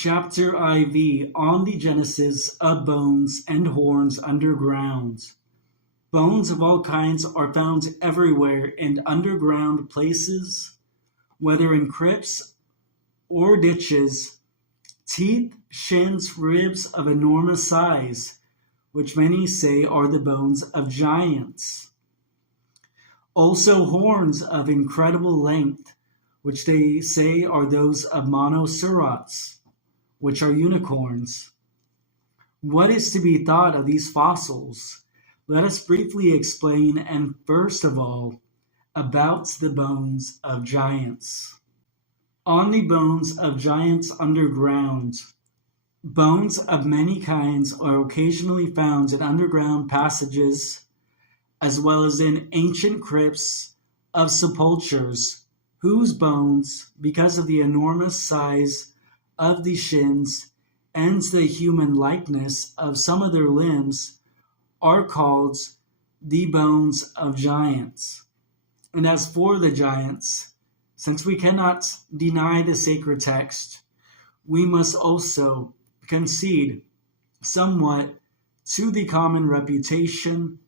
Chapter IV on the genesis of bones and horns underground. Bones of all kinds are found everywhere in underground places, whether in crypts or ditches. Teeth, shins, ribs of enormous size, which many say are the bones of giants. Also horns of incredible length, which they say are those of monocerots, which are unicorns. What is to be thought of these fossils? Let us briefly explain, and first of all, about the bones of giants. On the bones of giants underground. Bones of many kinds are occasionally found in underground passages, as well as in ancient crypts of sepulchres, whose bones, because of the enormous size of the shins and the human likeness of some of their limbs, are called the bones of giants. And as for the giants, since we cannot deny the sacred text, we must also concede somewhat to the common reputation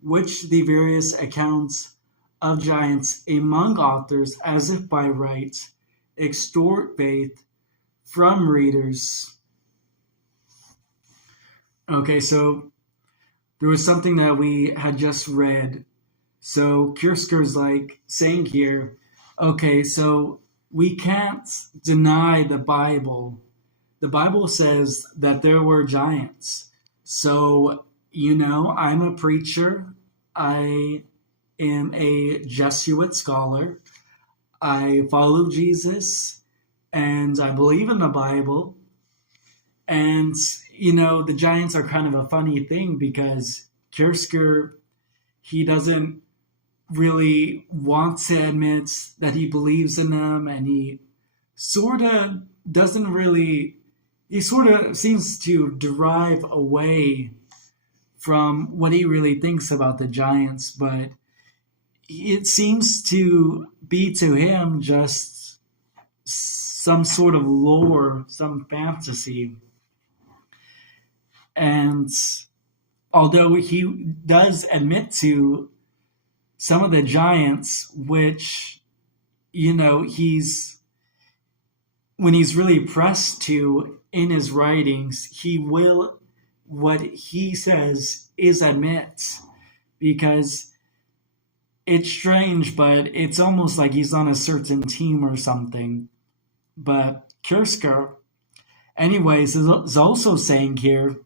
which the various accounts of giants among authors, as if by right, extort faith from readers. Okay, so there was something that we had just read. So Kierkegaard's like saying here, okay, so we can't deny the Bible. The Bible says that there were giants. So, I'm a preacher. I am a Jesuit scholar. I follow Jesus and I believe in the Bible. And, the giants are kind of a funny thing because Kierkegaard, he doesn't really want to admit that he believes in them, and he sort of seems to derive away from what he really thinks about the giants, but it seems to be to him just some sort of lore, some fantasy. And although he does admit to some of the giants, which, when he's really pressed to in his writings, he will, what he says is admit, because it's strange, but it's almost like he's on a certain team or something. But Kierkegaard, anyways, is also saying here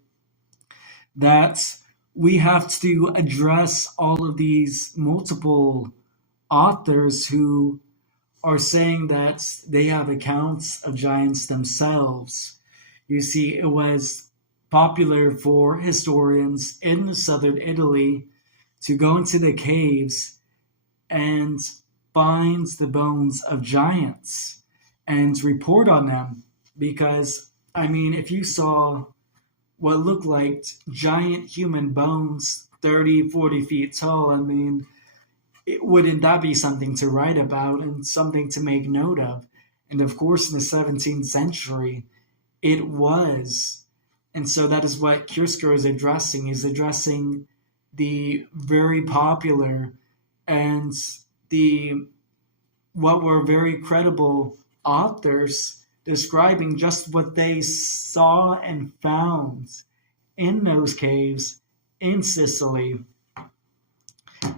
that we have to address all of these multiple authors who are saying that they have accounts of giants themselves. You see, it was popular for historians in southern Italy to go into the caves and find the bones of giants and report on them. Because, if you saw what looked like giant human bones 30, 40 feet tall, wouldn't that be something to write about and something to make note of? And of course, in the 17th century, it was. And so that is what Kierkegaard is addressing. He's addressing the very popular and what were very credible authors describing just what they saw and found in those caves in Sicily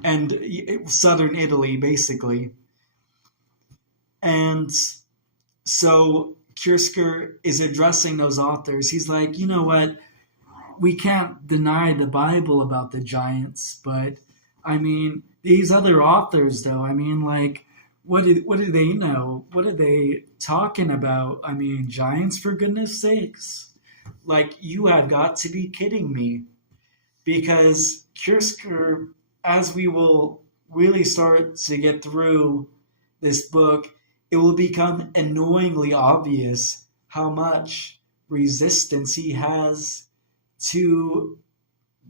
and southern Italy, basically. And so Kierkegaard is addressing those authors. He's like, you know what? We can't deny the Bible about the giants, but these other authors, though, what do they know? What are they talking about? Giants, for goodness sakes. You have got to be kidding me. Because Kierkegaard, as we will really start to get through this book, it will become annoyingly obvious how much resistance he has to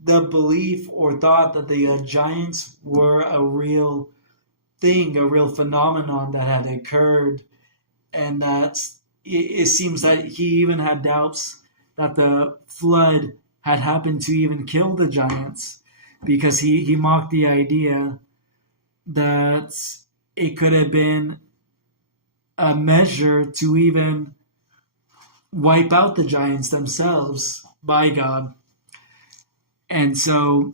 the belief or thought that the giants were a real thing, a real phenomenon that had occurred, and that it seems that he even had doubts that the flood had happened to even kill the giants, because he mocked the idea that it could have been a measure to even wipe out the giants themselves by God. And so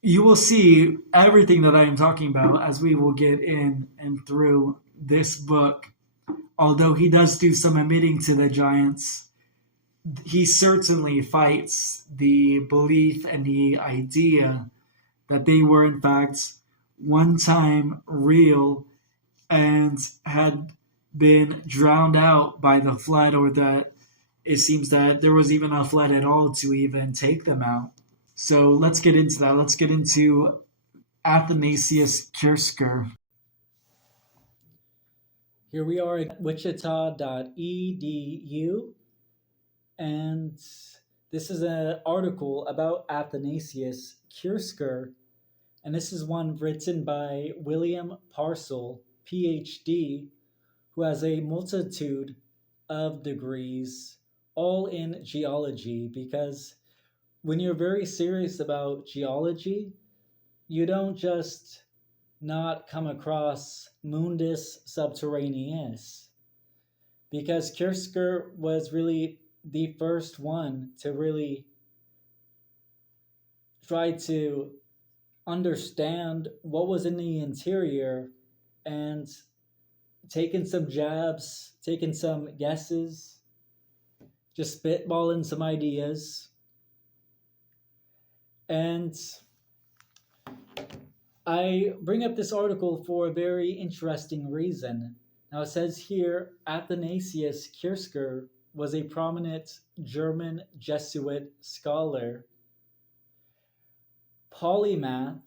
you will see everything that I am talking about as we will get in and through this book. Although he does do some admitting to the giants, he certainly fights the belief and the idea that they were in fact one time real and had been drowned out by the flood, or that it seems that there was even a flood at all to even take them out. So let's get into that. Let's get into Athanasius Kirsker. Here we are at wichita.edu, and this is an article about Athanasius Kirsker, and this is one written by William Parcel, PhD, who has a multitude of degrees, all in geology, because when you're very serious about geology, you don't just not come across Mundus Subterraneous, because Kirsker was really the first one to really try to understand what was in the interior and taking some jabs, taking some guesses, just spitballing some ideas. And I bring up this article for a very interesting reason. Now, it says here Athanasius Kirsker was a prominent German Jesuit scholar, polymath,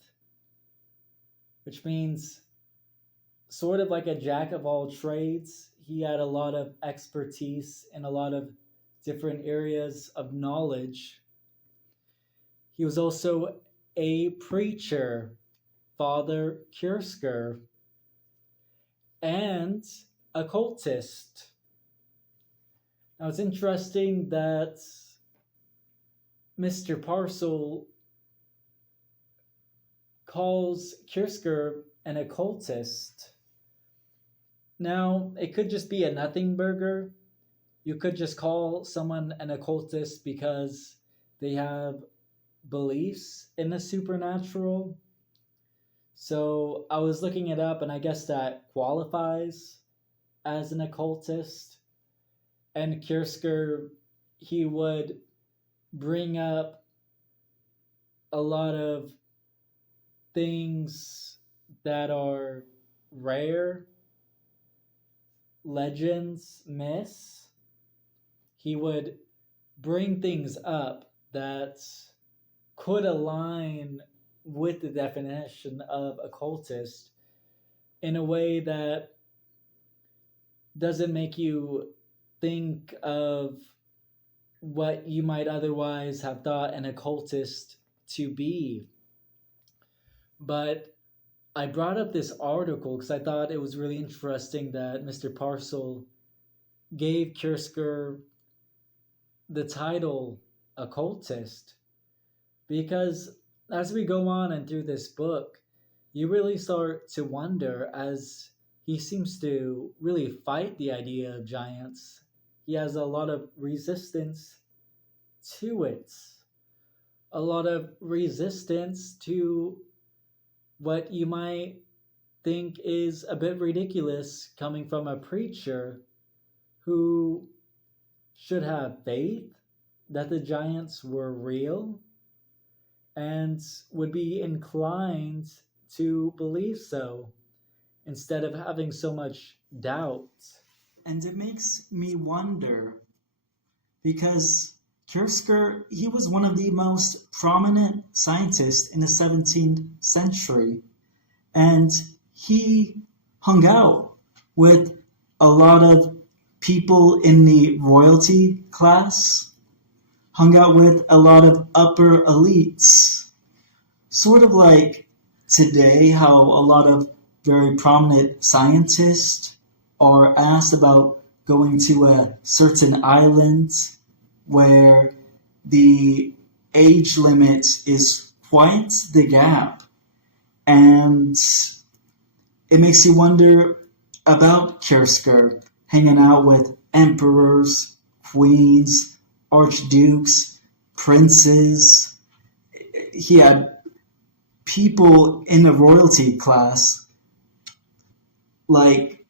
which means sort of like a jack of all trades. He had a lot of expertise in a lot of different areas of knowledge. He was also a preacher, Father Kirsker, and occultist. Now, it's interesting that Mr. Parcel calls Kirsker an occultist. Now, it could just be a nothing burger. You could just call someone an occultist because they have beliefs in the supernatural. So I was looking it up, and I guess that qualifies as an occultist. And Kirsker, he would bring up a lot of things that are rare, legends, myths. He would bring things up that could align with the definition of occultist in a way that doesn't make you think of what you might otherwise have thought an occultist to be. But I brought up this article because I thought it was really interesting that Mr. Parcel gave Kirsker the title occultist, because as we go on and through this book, you really start to wonder, as he seems to really fight the idea of giants. He has a lot of resistance to it, a lot of resistance to what you might think is a bit ridiculous coming from a preacher who should have faith that the giants were real and would be inclined to believe so instead of having so much doubt. And it makes me wonder, because Kirsker, he was one of the most prominent scientists in the 17th century, and he hung out with a lot of people in the royalty class, hung out with a lot of upper elites, sort of like today how a lot of very prominent scientists are asked about going to a certain island where the age limit is quite the gap. And it makes you wonder about Kierkegaard hanging out with emperors, queens, archdukes, princes. He had people in the royalty class, like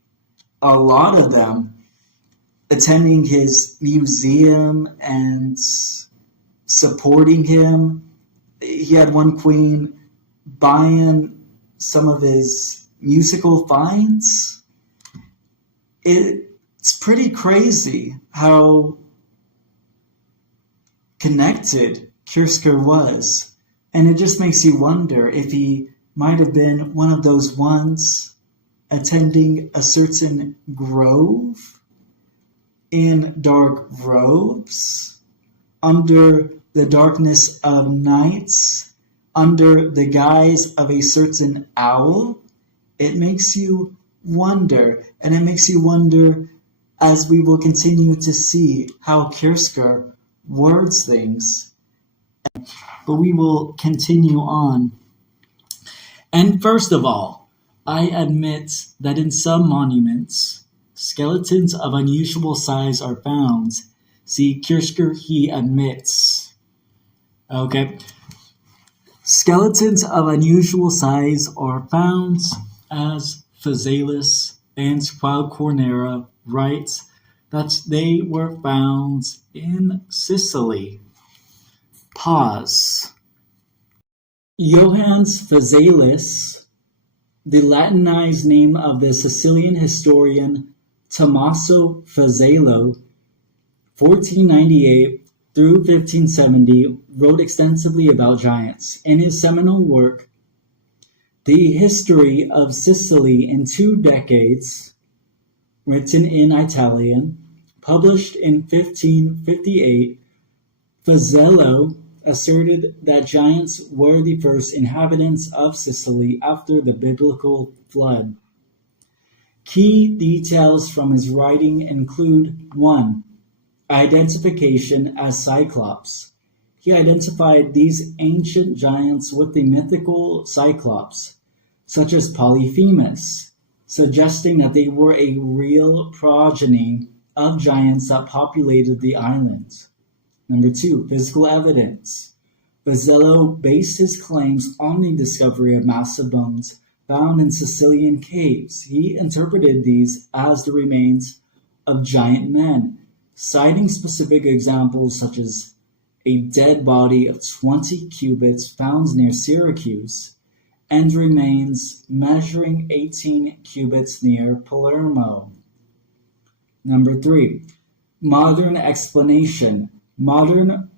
a lot of them, attending his museum and supporting him. He had one queen buying some of his musical finds. It's pretty crazy how connected Kierkegaard was. And it just makes you wonder if he might have been one of those ones attending a certain grove in dark robes, under the darkness of nights, under the guise of a certain owl. It makes you wonder, and it makes you wonder as we will continue to see how Kierkegaard words things. But we will continue on. And first of all, I admit that in some monuments, skeletons of unusual size are found. See, Kierkegaard, he admits. Okay. Skeletons of unusual size are found, as Phasaelus and Qualcornera write that they were found in Sicily. Pause. Johannes Phasaelus, the Latinized name of the Sicilian historian Tommaso Phasaelo, 1498 through 1570, wrote extensively about giants. In his seminal work, The History of Sicily in 2 Decades, written in Italian, published in 1558, Phasaelo asserted that giants were the first inhabitants of Sicily after the biblical flood. Key details from his writing include 1. Identification as Cyclops. He identified these ancient giants with the mythical Cyclops, such as Polyphemus, suggesting that they were a real progeny of giants that populated the island. Number 2, physical evidence. Phasaelo based his claims on the discovery of massive bones found in Sicilian caves. He interpreted these as the remains of giant men, citing specific examples such as a dead body of 20 cubits found near Syracuse and remains measuring 18 cubits near Palermo. Number 3, modern explanation. Modern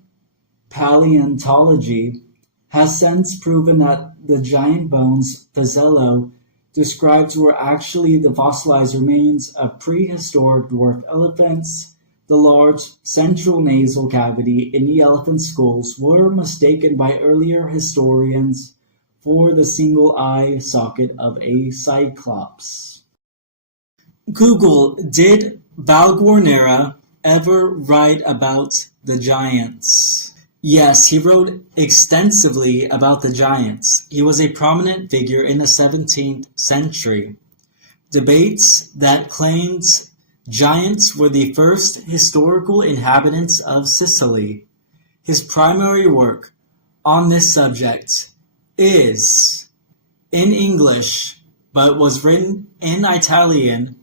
paleontology has since proven that the giant bones Phasaelo described were actually the fossilized remains of prehistoric dwarf elephants. The large central nasal cavity in the elephant skulls were mistaken by earlier historians for the single eye socket of a cyclops. Google, did Valguarnera ever write about the giants? Yes, he wrote extensively about the giants. He was a prominent figure in the 17th century. Debates that claimed giants were the first historical inhabitants of Sicily. His primary work on this subject is in English, but was written in Italian,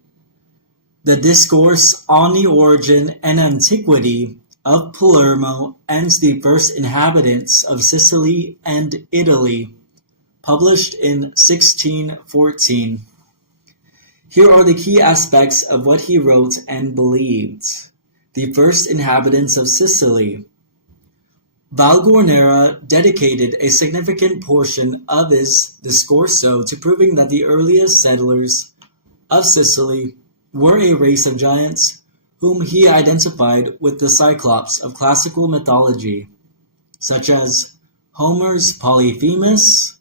The Discourse on the Origin and Antiquity of Palermo and the First Inhabitants of Sicily and Italy, published in 1614. Here are the key aspects of what he wrote and believed. The first inhabitants of Sicily. Valguarnera dedicated a significant portion of his Discorso to proving that the earliest settlers of Sicily were a race of giants whom he identified with the Cyclops of classical mythology, such as Homer's Polyphemus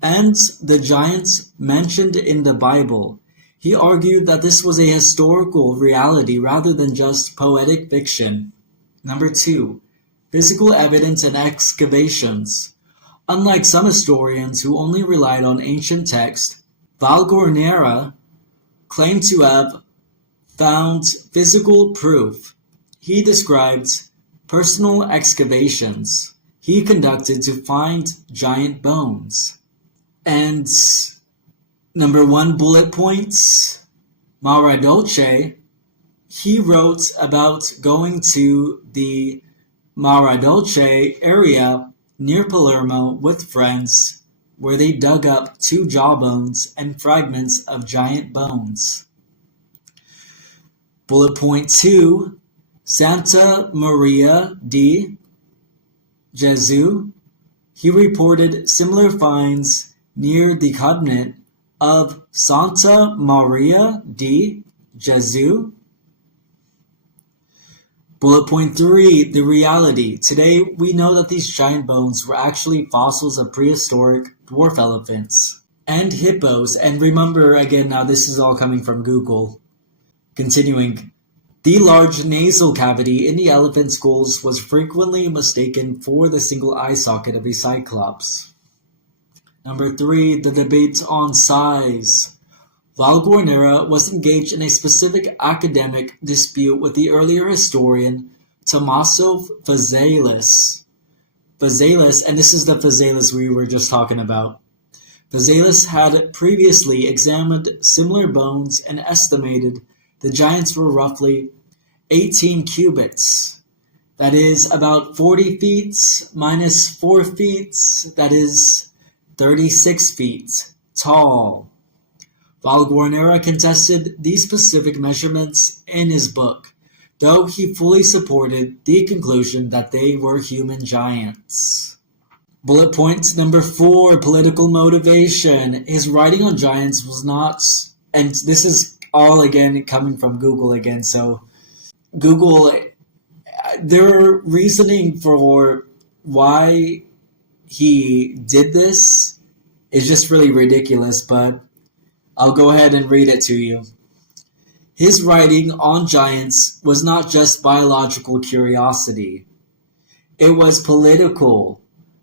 and the giants mentioned in the Bible. He argued that this was a historical reality rather than just poetic fiction. Number 2. Physical evidence and excavations. Unlike some historians who only relied on ancient text, Valguarnera claimed to have found physical proof. He described personal excavations he conducted to find giant bones. And number 1 bullet points, Mara Dolce, he wrote about going to the Mara Dolce area near Palermo with friends where they dug up 2 jawbones and fragments of giant bones. Bullet point 2, Santa Maria di Gesù, he reported similar finds near the convent of Santa Maria di Gesù. Bullet point 3, the reality. Today, we know that these giant bones were actually fossils of prehistoric dwarf elephants and hippos. And remember, again, now this is all coming from Google. Continuing, the large nasal cavity in the elephant skulls was frequently mistaken for the single eye socket of a cyclops. Number 3, the debate on size. Valguarnera was engaged in a specific academic dispute with the earlier historian Tommaso Phasaelus. And this is the Phasaelus we were just talking about. Phasaelus had previously examined similar bones and estimated the giants were roughly 18 cubits. That is about 40 feet minus 4 feet. That is 36 feet tall. Valguarnera contested these specific measurements in his book, though he fully supported the conclusion that they were human giants. Bullet point number 4, political motivation. His writing on giants was not, and this is all again coming from Google again, so Google, their reasoning for why he did this is just really ridiculous, but I'll go ahead and read it to you. His writing on giants was not just biological curiosity. It was political.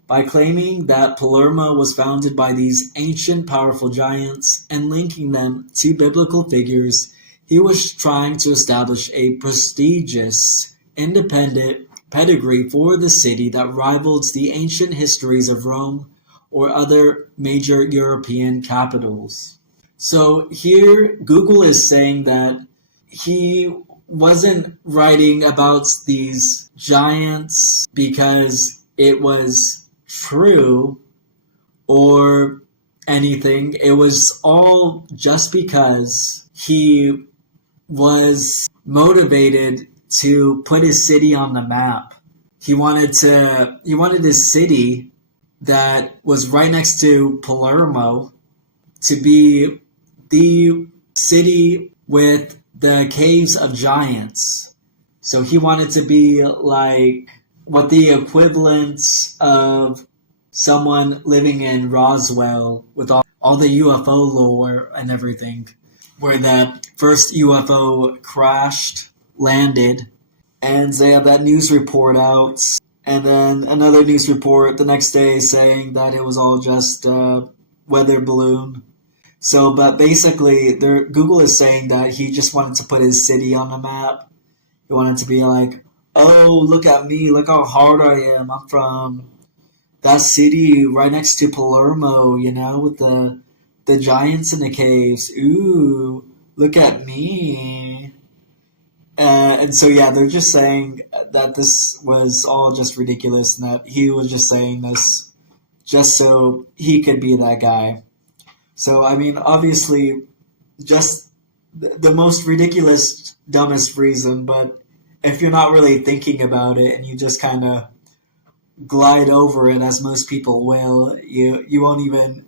By claiming that Palermo was founded by these ancient powerful giants and linking them to biblical figures, he was trying to establish a prestigious, independent pedigree for the city that rivaled the ancient histories of Rome or other major European capitals. So here, Google is saying that he wasn't writing about these giants because it was true or anything. It was all just because he was motivated to put his city on the map. He wanted a city that was right next to Palermo to be the city with the caves of giants. So he wanted to be like what the equivalent of someone living in Roswell with all the UFO lore and everything, where the first UFO crashed, landed, and they had that news report out, and then another news report the next day saying that it was all just a weather balloon. So, but basically, Google is saying that he just wanted to put his city on the map. He wanted to be like, oh, look at me, look how hard I am. I'm from that city right next to Palermo, with the giants in the caves. Ooh, look at me. And so, yeah, they're just saying that this was all just ridiculous and that he was just saying this just so he could be that guy. So, I mean, obviously, just the most ridiculous, dumbest reason, but if you're not really thinking about it and you just kind of glide over it, as most people will, you won't even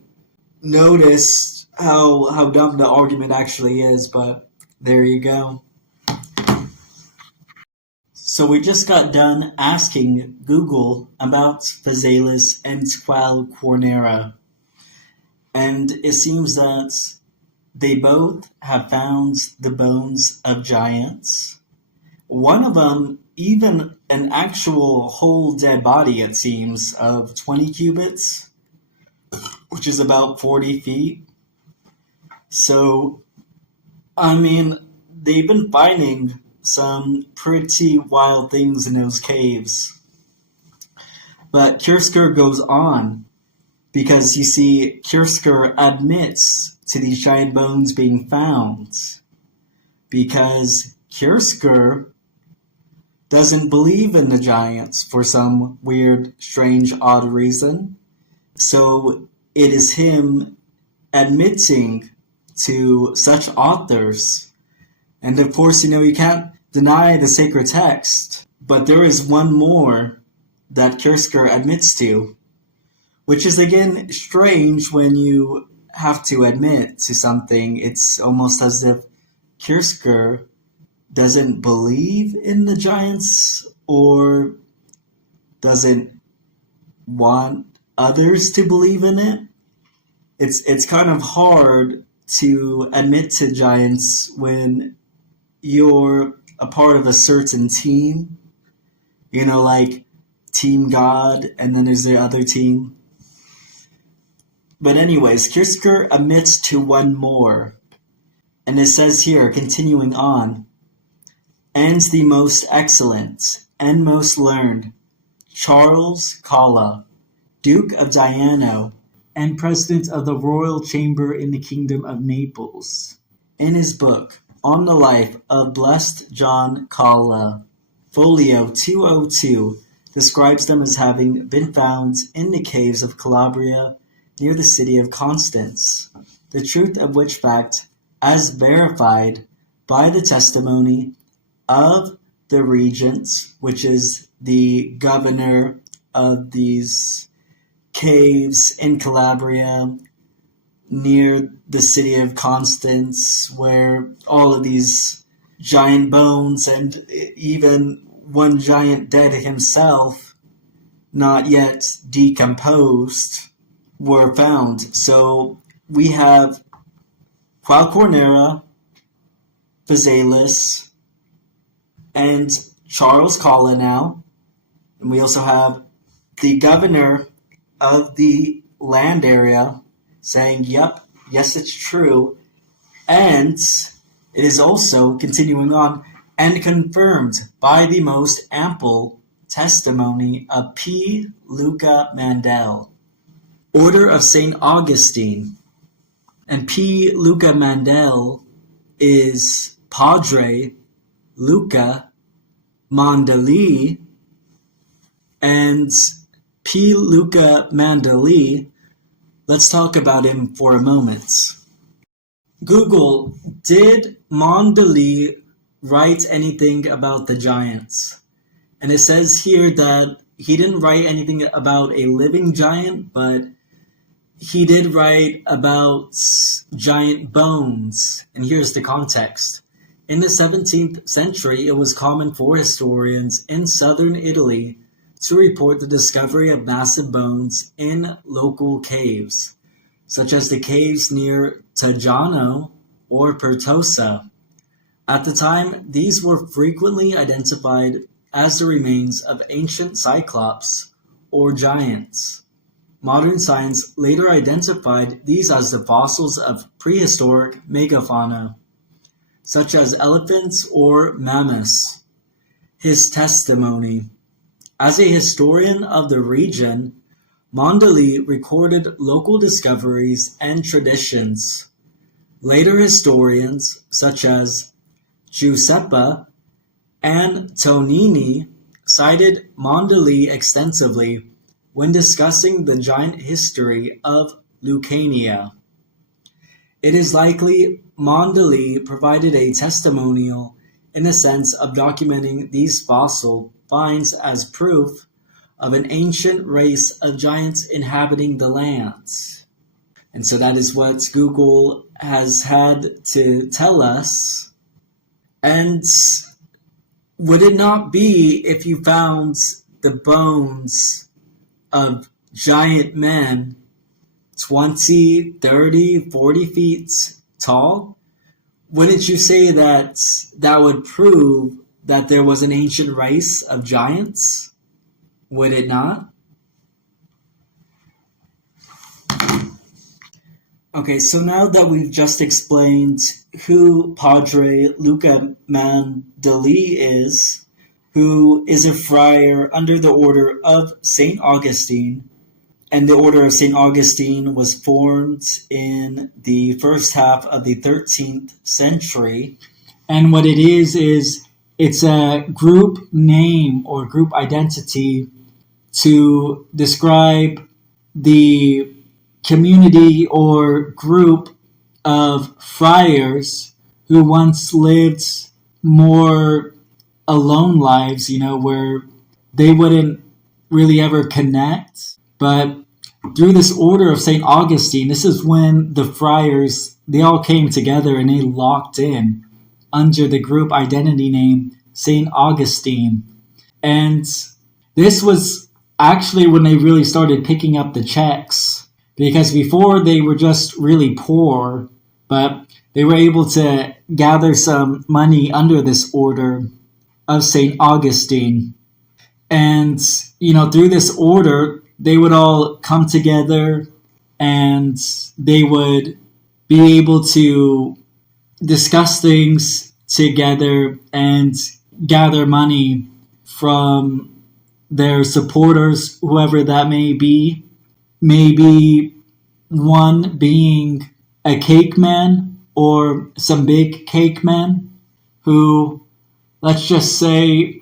notice how dumb the argument actually is, but there you go. So we just got done asking Google about Phasaelus and Valguarnera. And it seems that They both have found the bones of giants. One of them, even an actual whole dead body, it seems, of 20 cubits, which is about 40 feet. So, I mean, they've been finding some pretty wild things in those caves. But Kierkegaard goes on, because you see, Kierkegaard admits to these giant bones being found, because Kierkegaard doesn't believe in the giants for some weird, strange, odd reason. So it is him admitting to such authors. And of course, you can't deny the sacred text, but there is one more that Kierkegaard admits to, which is again strange when you have to admit to something. It's almost as if Kierkegaard doesn't believe in the giants or doesn't want others to believe in it. It's kind of hard to admit to giants when you're a part of a certain team, like Team God, and then there's the other team. But anyways, Kierkegaard admits to one more. And it says here, continuing on, and the most excellent and most learned Charles Colla, Duke of Diano, and President of the Royal Chamber in the Kingdom of Naples, in his book On the Life of Blessed John Colla, folio 202, describes them as having been found in the caves of Calabria near the city of Constance, the truth of which fact, as verified by the testimony of the regent, which is the governor of these caves in Calabria near the city of Constance, where all of these giant bones and even one giant dead himself, not yet decomposed, were found. So we have Qualcornera, Phasaelus, and Charles Colla now. And we also have the governor of the land area saying, yep, yes, it's true. And it is also continuing on and confirmed by the most ample testimony of P. Luca Mandel, Order of St. Augustine. And P. Luca Mandel is Padre Luca Mandeli, and P. Luca Mandeli, let's talk about him for a moment. Google, did Mandeli write anything about the giants? And it says here that he didn't write anything about a living giant, but he did write about giant bones. And here's the context. In the 17th century, it was common for historians in southern Italy to report the discovery of massive bones in local caves, such as the caves near Tajano or Pertosa. At the time, these were frequently identified as the remains of ancient cyclops or giants. Modern science later identified these as the fossils of prehistoric megafauna, such as elephants or mammoths. His testimony. As a historian of the region, Mandeli recorded local discoveries and traditions. Later historians, such as Giuseppe Antonini, cited Mandeli extensively when discussing the giant history of Lucania. It is likely Mandeli provided a testimonial in the sense of documenting these fossil finds as proof of an ancient race of giants inhabiting the lands. And so that is what Google has had to tell us. And would it not be if you found the bones of giant men 20, 30, 40 feet tall. Wouldn't you say that that would prove that there was an ancient race of giants? Would it not? Okay, so now that we've just explained who Padre Luca Mandeli is, who is a friar under the order of St. Augustine, and the order of St. Augustine was formed in the first half of the 13th century. And what it is it's a group name or group identity to describe the community or group of friars who once lived more alone lives, where they wouldn't really ever connect. But through this order of St. Augustine, this is when the friars, they all came together and they locked in under the group identity name St. Augustine. And this was actually when they really started picking up the checks, because before they were just really poor, but they were able to gather some money under this order of St. Augustine. And, through this order, they would all come together and they would be able to discuss things together and gather money from their supporters, whoever that may be. Maybe one being a cake man or some big cake men who, let's just say,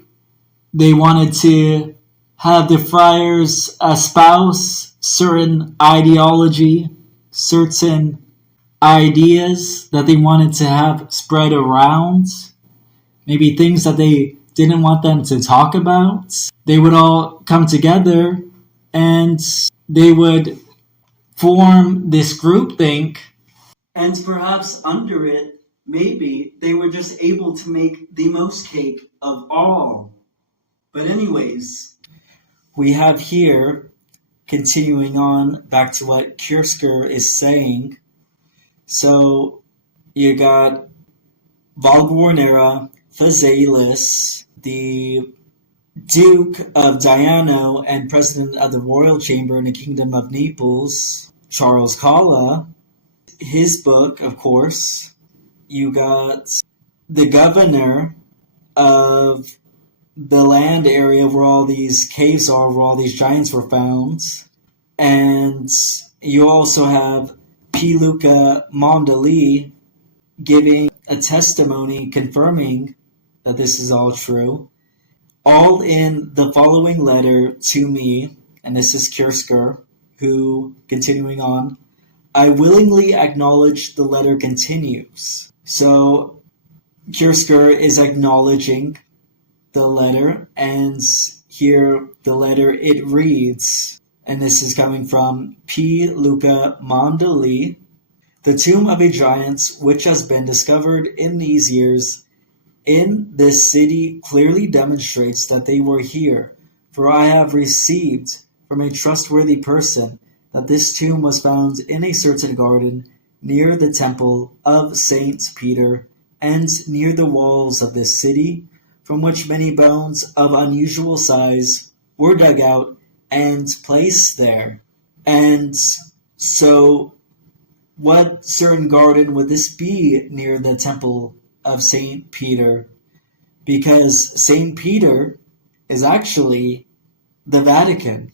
they wanted to have the friars espouse certain ideology, certain ideas that they wanted to have spread around, maybe things that they didn't want them to talk about. They would all come together and they would form this groupthink, and perhaps under it, maybe they were just able to make the most cake of all. But anyways, we have here, continuing on back to what Kierkegaard is saying. So you got Valguarnera Phasaelis, the Duke of Diano and President of the Royal Chamber in the Kingdom of Naples, Charles Calla, his book, of course. You got the governor of the land area where all these caves are, where all these giants were found. And you also have P. Luca Mondeli giving a testimony confirming that this is all true. All in the following letter to me, and this is Kierkegaard, who, continuing on, I willingly acknowledge the letter continues. So Kierkegaard is acknowledging the letter, and here the letter, it reads, and this is coming from P. Luca Mondeli, the tomb of a giant which has been discovered in these years in this city clearly demonstrates that they were here, for I have received from a trustworthy person that this tomb was found in a certain garden near the temple of Saint Peter and near the walls of this city, from which many bones of unusual size were dug out and placed there. And so, what certain garden would this be near the temple of Saint Peter? Because Saint Peter is actually the Vatican.